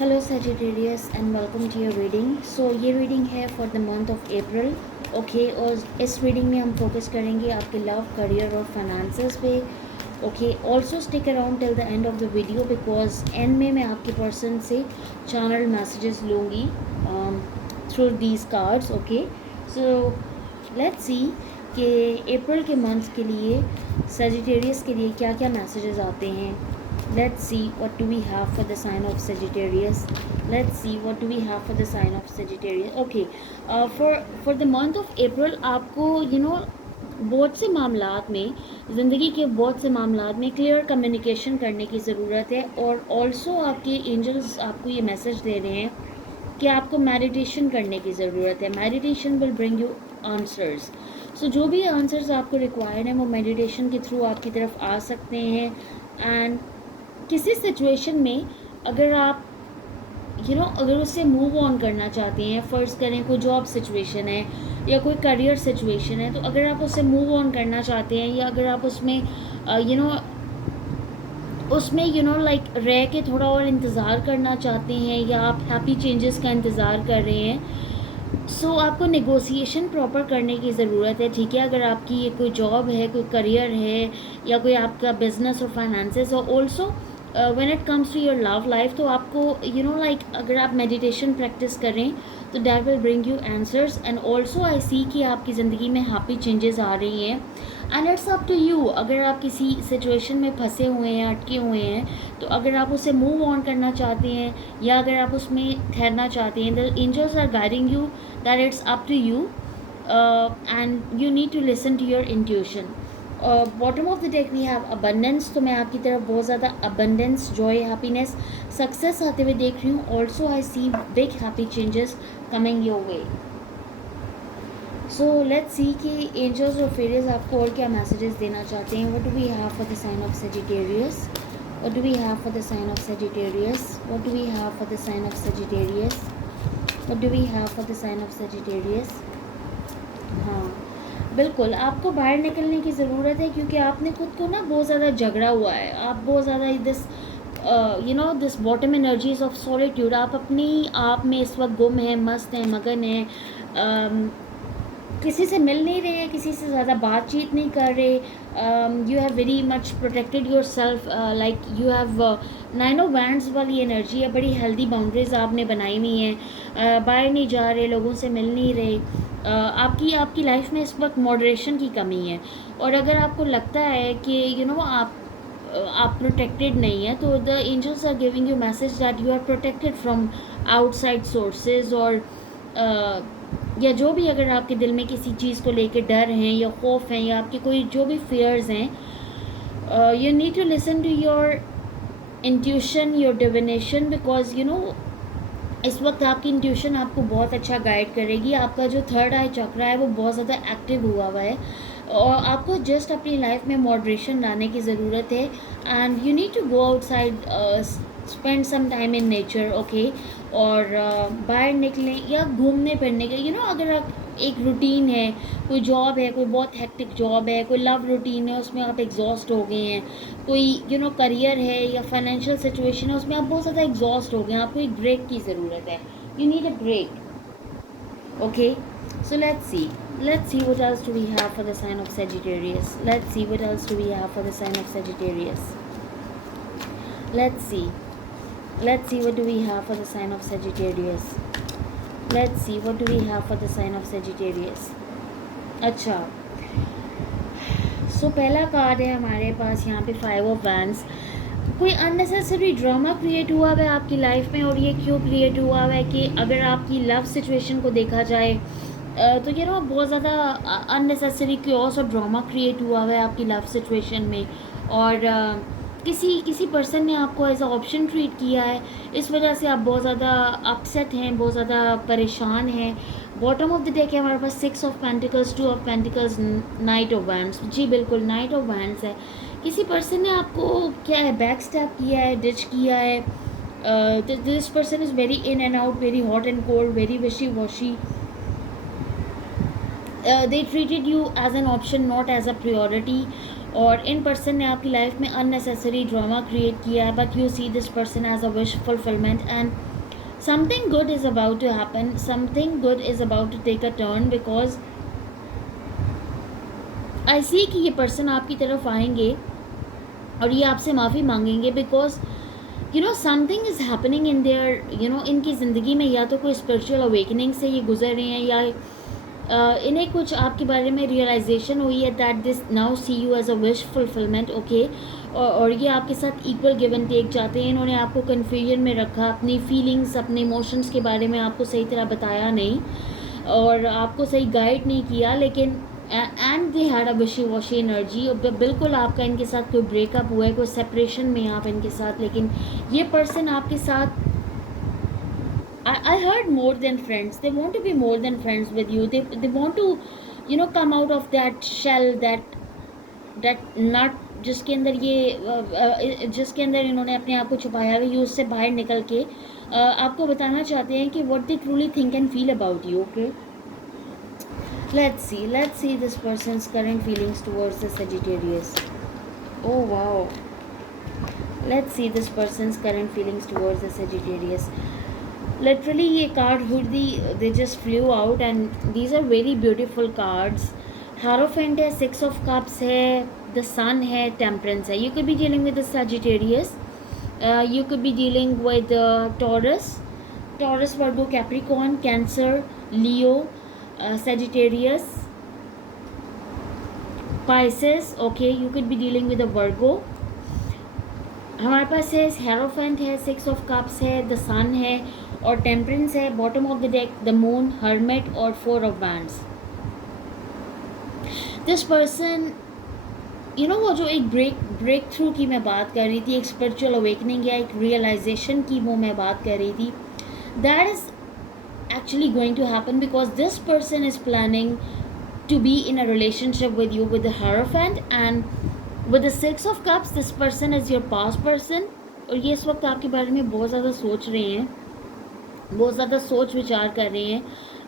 Hello Sagittarius and welcome to your reading. So ये reading है for the month of April. Okay, और इस reading में हम फोकस करेंगे आपके लव, करियर और फाइनेंसेस पे। Okay, also stick around till the end of the video because end में मैं आपके पर्सन से चैनल मैसेजेस लूँगी through these cards. Okay, so let's see कि अप्रैल के मंथ के लिए Sagittarius के लिए क्या क्या मैसेजेस आते हैं। Let's see what do we have for the sign of Sagittarius. Let's see what do we have for the sign of Sagittarius. Okay, for the month of April आपको बहुत से मामलात में, ज़िंदगी के बहुत से मामलात में क्लियर कम्युनिकेशन करने की ज़रूरत है। और ऑल्सो आपके एंजल्स आपको ये मैसेज दे रहे हैं कि आपको मेडिटेशन करने की ज़रूरत है। Meditation will bring you answers. So जो भी आंसर्स आपको रिक्वायर्ड हैं वो मेडिटेशन के थ्रू आपकी तरफ आ सकते हैं। एंड किसी सिचुएशन में अगर आप अगर उससे मूव ऑन करना चाहते हैं, फ़र्ज़ करें कोई जॉब सिचुएशन है या कोई करियर सिचुएशन है, तो अगर आप उससे मूव ऑन करना चाहते हैं या अगर आप उसमें लाइक रह के थोड़ा और इंतज़ार करना चाहते हैं या आप हैप्पी चेंजेस का इंतज़ार कर रहे हैं, सो आपको नेगोशिएशन प्रॉपर करने की ज़रूरत है। ठीक है, अगर आपकी ये कोई जॉब है, कोई करियर है या कोई आपका बिजनेस और फाइनेंसेस, और also when it comes to your love life, तो आपको लाइक अगर आप मेडिटेशन प्रैक्टिस करें तो that will bring you answers. And also I see कि आपकी ज़िंदगी में हैप्पी चेंजेस आ रही हैं। And it's up to you, अगर आप किसी सिचुएशन में फंसे हुए हैं, अटके हुए हैं, तो अगर आप उससे मूव ऑन करना चाहते हैं या अगर आप उसमें ठहरना चाहते हैं, the angels are guiding you that it's up to you and you need to listen to your intuition. Bottom of the deck we have abundance, तो मैं आपकी तरफ बहुत ज़्यादा अबंडेंस, जॉय, हैप्पीनेस, सक्सेस आते हुए देख रही हूँ। Also I see big happy changes coming your way. So let's see कि एंजल्स और फेरीज आपको और क्या मैसेजेस देना चाहते हैं। What do we have for the sign of Sagittarius? What do we have for the sign of Sagittarius? What do we have for the sign of Sagittarius? What do we have for the sign of Sagittarius? हाँ, बिल्कुल आपको बाहर निकलने की ज़रूरत है क्योंकि आपने खुद को ना बहुत ज़्यादा झगड़ा हुआ है। आप बहुत ज़्यादा this bottom energies of solitude, आप अपनी आप में इस वक्त गुम हैं, मस्त हैं, मगन हैं, किसी से मिल नहीं रहे हैं, किसी से ज़्यादा बातचीत नहीं कर रहे। You have very much protected your self, like you have 9 of wands वाली एनर्जी है। बड़ी हेल्दी बाउंड्रीज आपने बनाई हुई हैं, बाहर नहीं जा रहे, लोगों से मिल नहीं रहे। आपकी लाइफ में इस वक्त मॉडरेशन की कमी है। और अगर आपको लगता है कि आप प्रोटेक्टेड नहीं है, तो the angels are giving you message that you are protected from outside sources. और या जो भी अगर आपके दिल में किसी चीज़ को लेकर डर हैं या खौफ हैं या आपके कोई जो भी फियर्स हैं, you need to listen to your intuition, your divination, because इस वक्त आपकी इंट्यूशन आपको बहुत अच्छा गाइड करेगी। आपका जो थर्ड आई चक्रा है वो बहुत ज़्यादा एक्टिव हुआ है और आपको जस्ट अपनी लाइफ में मॉडरेशन लाने की ज़रूरत है। And you need to go outside, spend some time in nature. Okay, और बाहर निकलें या घूमने फिरने के अगर आप एक रूटीन है, कोई जॉब है, कोई बहुत हेक्टिक जॉब है, कोई लव रूटीन है, उसमें आप एग्जॉस्ट हो गए हैं, कोई करियर है या फाइनेंशियल सिचुएशन है, उसमें आप बहुत ज़्यादा एग्जॉस्ट हो गए हैं, आपको एक ब्रेक की ज़रूरत है। You need a break. Okay, so let's see what else do we have for the sign of Sagittarius. Let's see what else do we have for the sign of Sagittarius. Let's see what do we have for the sign of Sagittarius. Let's see what do we have for the sign of Sagittarius. अच्छा, सो पहला card है हमारे पास यहाँ पे 5 of wands. कोई unnecessary drama create हुआ है आपकी लाइफ में, और ये क्यों क्रिएट हुआ है कि अगर आपकी लव सिचुएशन को देखा जाए तो बहुत ज़्यादा अननेसेसरी क्योस और ड्रामा क्रिएट हुआ है आपकी लव सिचुएशन में। और किसी पर्सन ने आपको एज अ ऑप्शन ट्रीट किया है, इस वजह से आप बहुत ज़्यादा अपसेट हैं, बहुत ज़्यादा परेशान हैं। बॉटम ऑफ द डेक है हमारे पास 6 of pentacles, 2 of pentacles, knight of wands. जी बिल्कुल, नाइट ऑफ वैंड्स है। किसी पर्सन ने आपको क्या है, बैक स्टैप किया है, डिच किया है। This person is very in and out, very hot and cold, very wishy washy. They treated you as an option, not as a priority. और इन पर्सन ने आपकी लाइफ में अननेसेसरी ड्रामा क्रिएट किया है, but you see this person as a wish fulfilment. And Something good is about to happen, something good is about to take a turn, because I see कि ये person आपकी तरफ आएंगे और ये आपसे माफ़ी मांगेंगे, because you know something is happening in their, you know इनकी ज़िंदगी में या तो कोई स्पिरिचुअल अवेकनिंग से ये गुजर रहे हैं, या इन्हें कुछ आपके बारे में रियलाइजेशन हुई है that this now see you as a wish fulfilment, okay. और ये आपके साथ इक्वल गिव एंड टेक चाहते हैं। इन्होंने आपको कन्फ्यूजन में रखा, अपनी फीलिंग्स, अपने इमोशंस के बारे में आपको सही तरह बताया नहीं और आपको सही गाइड नहीं किया, लेकिन एंड दे हैड अ विशी वॉशी एनर्जी। बिल्कुल आपका इनके साथ कोई ब्रेकअप हुआ है, कोई सेपरेशन में आप इनके साथ, लेकिन ये पर्सन आपके साथ, I heard more than friends. They want to be more than friends with you. They want to, you know, come out of that shell, that nut जिसके अंदर जिसके अंदर इन्होंने अपने आप को छुपाया हुआ है, उससे बाहर निकल के आपको बताना चाहते हैं कि what they truly think and feel about you. Okay. Let's see this person's current feelings towards the Sagittarius. Oh wow. Let's see this person's current feelings towards the Sagittarius. Literally ये card they just flew out and these are very beautiful cards. Hierophant है, 6 of cups है, the sun है, temperance है. You could be dealing with the Sagittarius. You could be dealing with Taurus, Virgo, Capricorn, Cancer, Leo, Sagittarius, Pisces. Okay, you could be dealing with a Virgo. हमारे पास है hierophant है, 6 of cups है, the सन है और temperance है। Bottom of the deck the moon, hermit और 4 of wands. This person, you know, वो जो एक ब्रेक थ्रू की मैं बात कर रही थी, एक स्पिरिचुअल अवेकनिंग या एक रियलाइजेशन की वो मैं बात कर रही थी, that is actually going to happen because this person is planning to be in a relationship with you with the Hierophant and with the 6 of cups. This person is your past person और ये इस वक्त आपके बारे में बहुत ज़्यादा सोच रहे हैं, बहुत ज़्यादा सोच विचार कर रहे हैं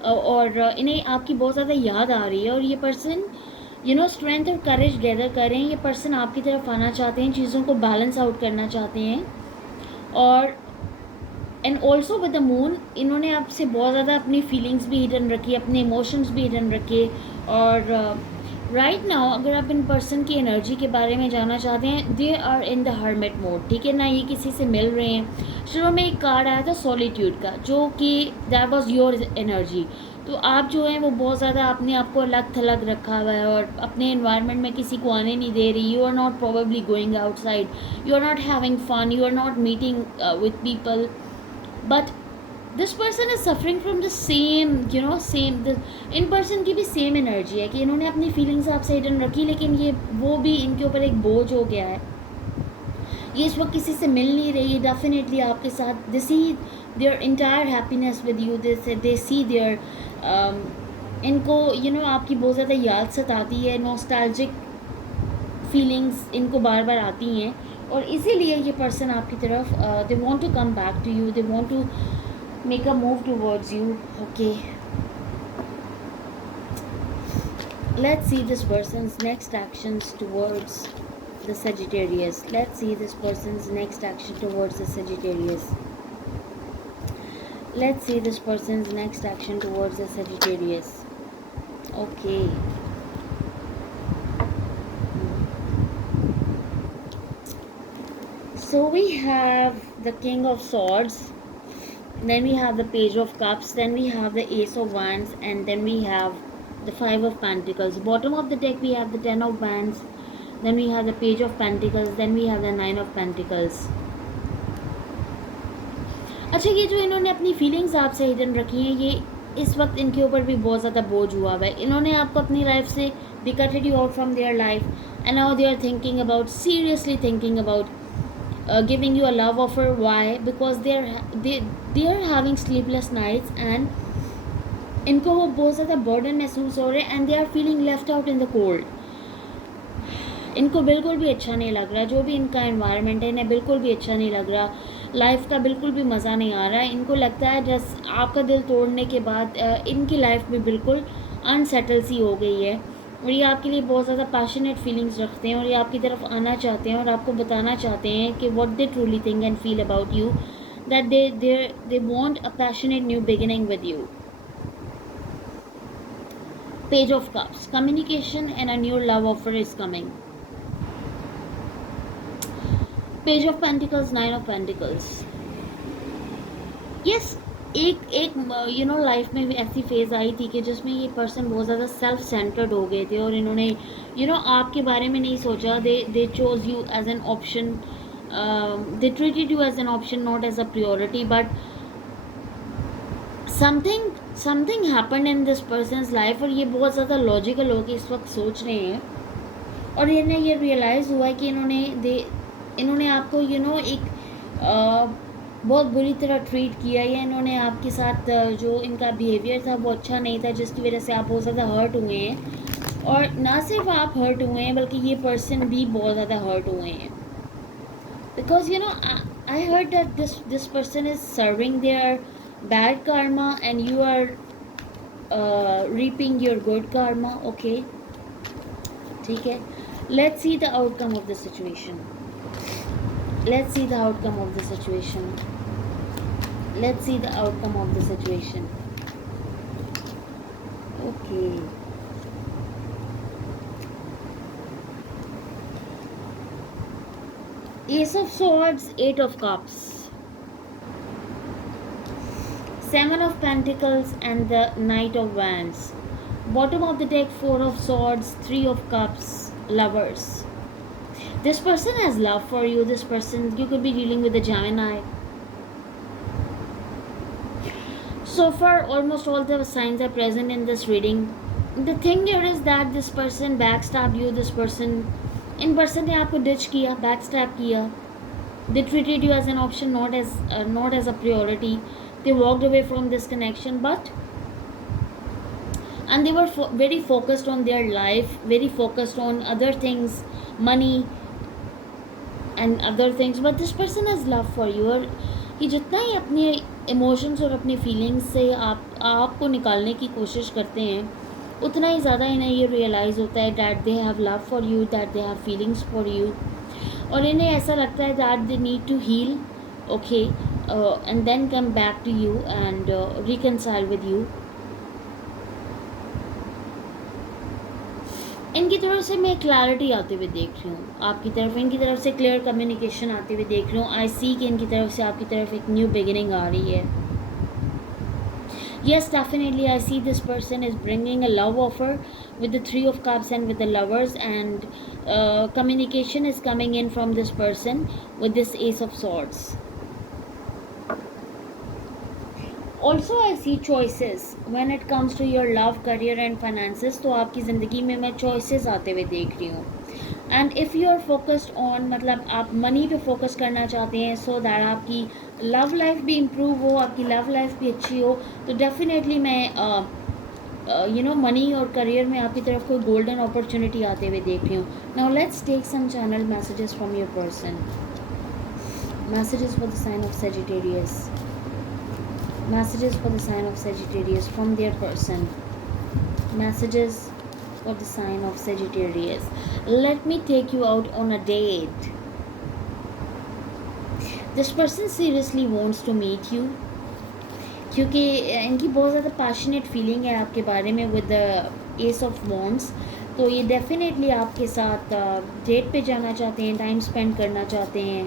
और इन्हें आपकी बहुत ज़्यादा याद आ रही है। और ये पर्सन, यू नो, स्ट्रेंथ और करेज गैदर कर रहे हैं। ये पर्सन आपकी तरफ आना चाहते हैं, चीज़ों को बैलेंस आउट करना चाहते हैं। और and also with the moon, इन्होंने आपसे बहुत ज़्यादा अपनी फीलिंग्स भी हिडन रखी, अपने इमोशंस भी हिडन रखे। और राइट नाउ अगर आप इन पर्सन की एनर्जी के बारे में जानना चाहते हैं, they are in the hermit mode, ठीक है ना। ये किसी से मिल रहे हैं। शुरू में एक कार्ड आया था सॉलिट्यूड का, जो कि दैट वाज योर एनर्जी। तो आप जो हैं वो बहुत ज़्यादा अपने आप को अलग थलग रखा हुआ है और अपने इन्वायरमेंट में किसी को आने नहीं दे रही। You are not probably going outside, you are not having fun, you are not meeting with people, but this person is suffering from the same, you know, in person की भी सेम एनर्जी है कि इन्होंने अपनी feelings आपसे hidden रखी, लेकिन ये वो भी इनके ऊपर एक बोझ हो गया है। ये इस वक्त किसी से मिल नहीं रही है डेफिनेटली आपके साथ। They see their entire happiness with you, they see their, इनको यू नो आपकी बहुत ज़्यादा याद सताती है, नॉस्टैल्जिक फीलिंग्स इनको बार बार आती हैं और इसीलिए ये पर्सन आपकी तरफ they want to come back to you, they want to make a move towards you. Okay, let's see this person's next actions towards the Sagittarius. Let's see this person's next action towards the Sagittarius. Let's see this person's next action towards the Sagittarius. Okay. So we have the King of Swords, then we have the Page of Cups, then we have the Ace of Wands, and then we have the 5 of Pentacles. Bottom of the deck we have the 10 of Wands, then we have the Page of Pentacles, then we have the 9 of Pentacles. अच्छा, ये जो इन्होंने अपनी feelings आपसे hidden रखी हैं, ये इस वक्त इनके ऊपर भी बहुत ज़्यादा बोझ हुआ है। इन्होंने आपको अपनी लाइफ से, they cutted you out from their life and now they are thinking about, seriously thinking about giving you a love offer. Why? Because they are having sleepless nights and इनको वो बहुत ज़्यादा बर्डन महसूस हो रहे हैं and they are feeling left out in the cold. इनको बिल्कुल भी अच्छा नहीं लग रहा, जो भी इनका एनवायरनमेंट है इन्हें बिल्कुल भी अच्छा नहीं लग रहा, लाइफ का बिल्कुल भी मज़ा नहीं आ रहा है। इनको लगता है जैसे आपका दिल तोड़ने के बाद इनकी लाइफ भी बिल्कुल अनसेटल सी हो गई है और ये आपके लिए बहुत ज़्यादा पैशनेट फीलिंग्स रखते हैं और ये आपकी तरफ आना चाहते हैं और आपको बताना चाहते हैं कि what they truly think and feel about you. that they want a passionate new beginning with you. Page of Cups, communication and a new love offer is coming. Page of Pentacles, Nine of Pentacles. Yes, एक you know life में भी ऐसी phase आई थी कि जिसमें ये person बहुत ज़्यादा सेल्फ सेंटर्ड हो गए थे और इन्होंने आपके बारे में नहीं सोचा. They chose you as an option, they treated you as an option, not as a priority. But something happened in this person's life और ये बहुत ज़्यादा लॉजिकल हो के इस वक्त सोच रहे हैं और इन्हें ये रियलाइज़ हुआ है कि इन्होंने आपको एक बहुत बुरी तरह ट्रीट किया या इन्होंने आपके साथ जो इनका बिहेवियर था वो अच्छा नहीं था, जिसकी वजह से आप बहुत ज़्यादा हर्ट हुए हैं. और ना सिर्फ आप हर्ट हुए हैं बल्कि ये पर्सन भी बहुत ज़्यादा हर्ट हुए हैं. Because I heard that this person is serving there bad karma and you are reaping your good karma. Okay, ठीक है. Let's see the outcome of the situation. Let's see the outcome of the situation. Let's see the outcome of the situation. Okay. Ace of Swords, Eight of Cups, Seven of Pentacles and the Knight of Wands. Bottom of the deck, Four of Swords, Three of Cups, Lovers. This person has love for you. This person, you could be dealing with a Gemini. So far, almost all the signs are present in this reading. The thing here is that this person backstabbed you. This person, in person ने आपको ditch किया, backstab किया. They treated you as an option, not as a priority. They walked away from this connection, and they were very focused on their life, very focused on other things, money and other things. But this person has love for you और ये जितना ही अपने emotions और अपनी feelings से आपको निकालने की कोशिश करते हैं उतना ही ज़्यादा इन्हें ये रियलाइज़ होता है that they have love for you, that they have feelings for you. और इन्हें ऐसा लगता है that they need to heal, okay, and then come back to you and reconcile with you. इनकी तरफ से मैं क्लैरिटी आते हुए देख रही हूँ आपकी तरफ, इनकी तरफ से क्लियर कम्युनिकेशन आते हुए देख रही हूँ. आई सी कि इनकी तरफ से आपकी तरफ एक न्यू बिगिनिंग आ रही है. Yes, definitely I see this person is bringing a love offer with the Three of Cups and with the Lovers, and communication is coming in from this person with this Ace of Swords. Also I see choices when it comes to your love, career and finances. तो आपकी ज़िंदगी में मैं choices आते हुए देख रही हूँ. And if you are focused on, मतलब आप मनी पे फोकस करना चाहते हैं so that आपकी लव लाइफ भी इम्प्रूव हो, आपकी लव लाइफ भी अच्छी हो, तो डेफिनेटली मैं मनी और करियर में आपकी तरफ कोई गोल्डन अपॉर्चुनिटी आते हुए देख रही हूँ. Now let's take some channel messages from your person. Messages for the sign of Sagittarius. Messages for the sign of Sagittarius from their person. Messages for the sign of Sagittarius. Let me take you out on a date. This person seriously wants to meet you क्योंकि इनकी बहुत ज़्यादा passionate feeling है आपके बारे में with the S of wands. तो ये डेफिनेटली आपके साथ डेट पे जाना चाहते हैं, टाइम स्पेंड करना चाहते हैं.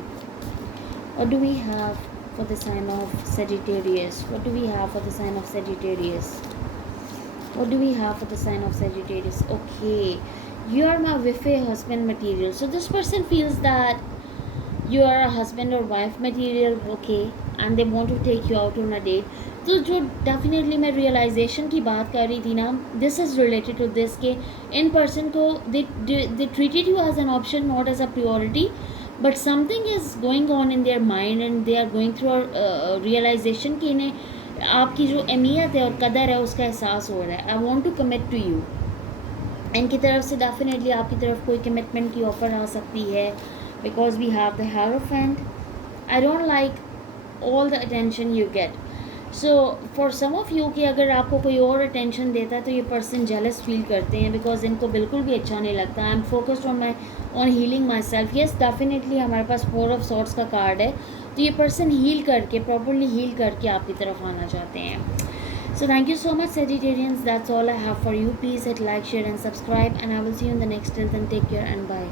और do we have for the sign of Sagittarius? What do we have for the sign of Sagittarius? What do we have for the sign of Sagittarius? Okay, you are my wife husband material. So this person feels that you are a husband or wife material, okay, and they want to take you out on a date. तो जो definitely मैं realisation की बात कर रही थी ना, this is related to this के इन पर्सन को they treated you as an option, not as a priority. But something is going on in their mind and they are going through realisation कि इन्हें आपकी जो अहमियत है और कदर है उसका एहसास हो रहा है. I want to commit to you. इनकी तरफ से डेफिनेटली आपकी तरफ कोई कमिटमेंट की ऑफ़र आ सकती है because we have the Hierophant. I don't like all the attention you get. So for some of you कि अगर आपको कोई और अटेंशन देता है तो ये पर्सन जेलस फील करते हैं, बिकॉज इनको बिल्कुल भी अच्छा नहीं लगता। I am focused on healing my self. Yes, definitely हमारे पास 4 ऑफ सॉर्ड्स का कार्ड है, तो ये पर्सन हील करके, प्रॉपरली हील करके आपकी तरफ आना चाहते हैं। So thank you so much Sagittarians, that's all I have for you. Please hit like, share and subscribe, and I will see you in the next till then. Take care and bye.